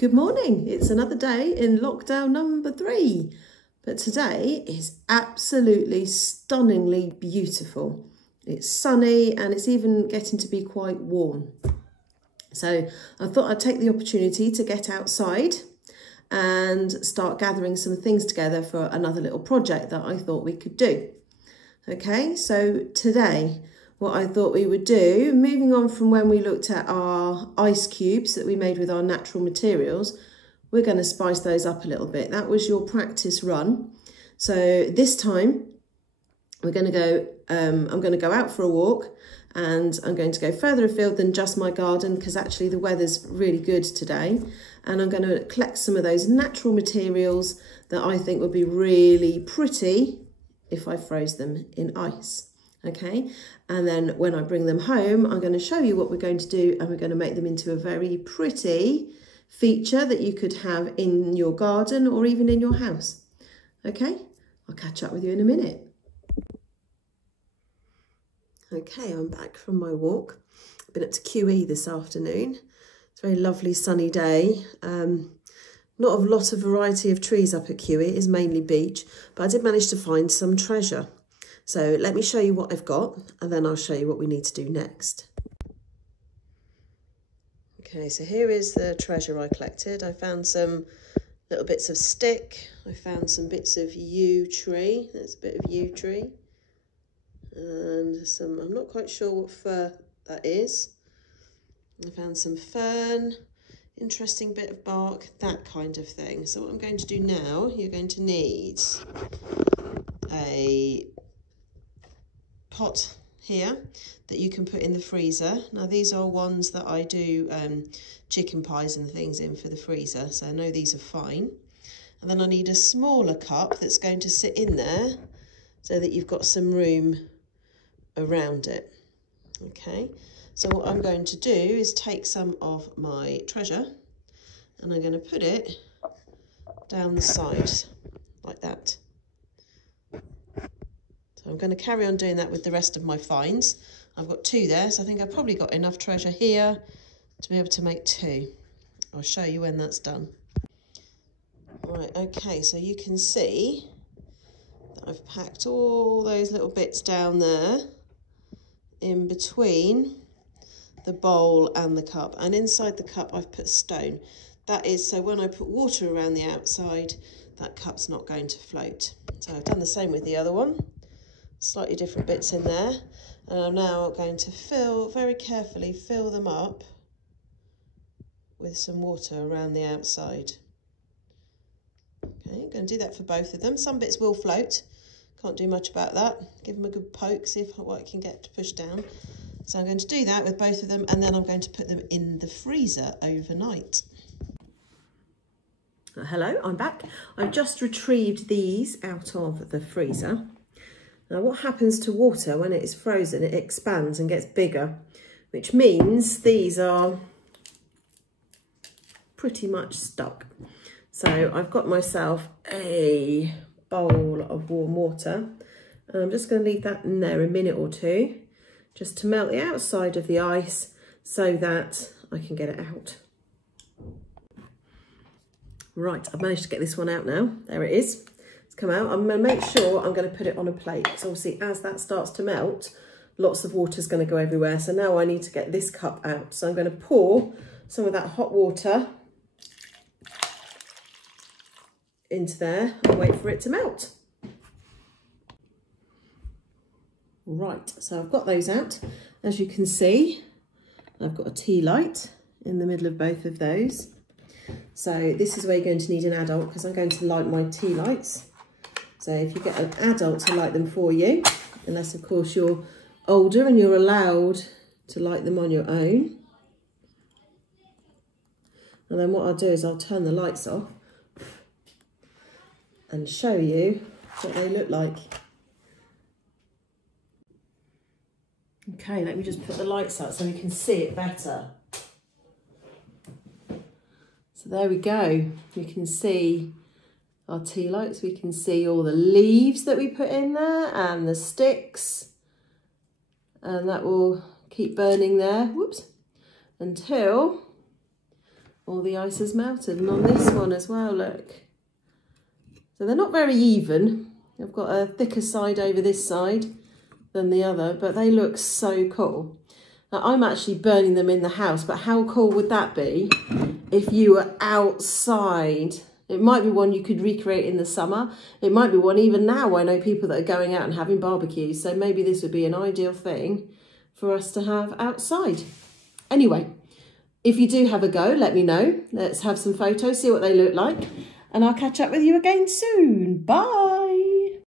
Good morning. It's another day in lockdown number 3, but today is absolutely stunningly beautiful. It's sunny and it's even getting to be quite warm. So I thought I'd take the opportunity to get outside and start gathering some things together for another little project that I thought we could do. Okay, so today what I thought we would do, moving on from when we looked at our ice cubes that we made with our natural materials, we're going to spice those up a little bit. That was your practice run. So this time we're going to go, I'm going to go out for a walk, and I'm going to go further afield than just my garden because actually the weather's really good today. And I'm going to collect some of those natural materials that I think would be really pretty if I froze them in ice. Okay, and then when I bring them home, I'm going to show you what we're going to do, and we're going to make them into a very pretty feature that you could have in your garden or even in your house. Okay, I'll catch up with you in a minute. Okay, I'm back from my walk. I've been up to QE this afternoon. It's a very lovely sunny day. Not a lot of variety of trees up at QE, it is mainly beech, but I did manage to find some treasure. So let me show you what I've got, and then I'll show you what we need to do next. Okay, so here is the treasure I collected. I found some little bits of stick. I found some bits of yew tree. There's a bit of yew tree. And some, I'm not quite sure what fir that is. I found some fern, interesting bit of bark, that kind of thing. So what I'm going to do now, you're going to need a pot here that you can put in the freezer. Now these are ones that I do chicken pies and things in for the freezer, so I know these are fine. And then I need a smaller cup that's going to sit in there so that you've got some room around it. Okay, so what I'm going to do is take some of my treasure and I'm going to put it down the side like that. So I'm going to carry on doing that with the rest of my finds. I've got 2 there, so I think I've probably got enough treasure here to be able to make 2. I'll show you when that's done. Right, okay, so you can see that I've packed all those little bits down there in between the bowl and the cup. And inside the cup I've put stone. That is so when I put water around the outside, that cup's not going to float. So I've done the same with the other one. Slightly different bits in there, and I'm now going to very carefully fill them up with some water around the outside. Okay, I'm going to do that for both of them. Some bits will float, can't do much about that. Give them a good poke, see what I can get to push down. So I'm going to do that with both of them, and then I'm going to put them in the freezer overnight. Hello, I'm back. I've just retrieved these out of the freezer. Now what happens to water when it is frozen? It expands and gets bigger, which means these are pretty much stuck. So I've got myself a bowl of warm water, and I'm just going to leave that in there a minute or 2 just to melt the outside of the ice so that I can get it out. Right, I've managed to get this one out now. There it is. Come out. I'm going to make sure I'm going to put it on a plate because obviously as that starts to melt, lots of water is going to go everywhere. So now I need to get this cup out. So I'm going to pour some of that hot water into there and wait for it to melt. Right, so I've got those out. As you can see, I've got a tea light in the middle of both of those. So this is where you're going to need an adult because I'm going to light my tea lights. So if you get an adult to light them for you, unless of course you're older and you're allowed to light them on your own. And then what I'll do is I'll turn the lights off and show you what they look like. Okay, let me just put the lights out so we can see it better. So there we go, you can see our tea lights, we can see all the leaves that we put in there and the sticks, and that will keep burning there, whoops, until all the ice has melted. And on this one as well, look. So they're not very even. I've got a thicker side over this side than the other, but they look so cool. Now, I'm actually burning them in the house, but how cool would that be if you were outside? It might be one you could recreate in the summer. It might be one even now. I know people that are going out and having barbecues, so maybe this would be an ideal thing for us to have outside. Anyway, if you do have a go, let me know. Let's have some photos, see what they look like, and I'll catch up with you again soon. Bye.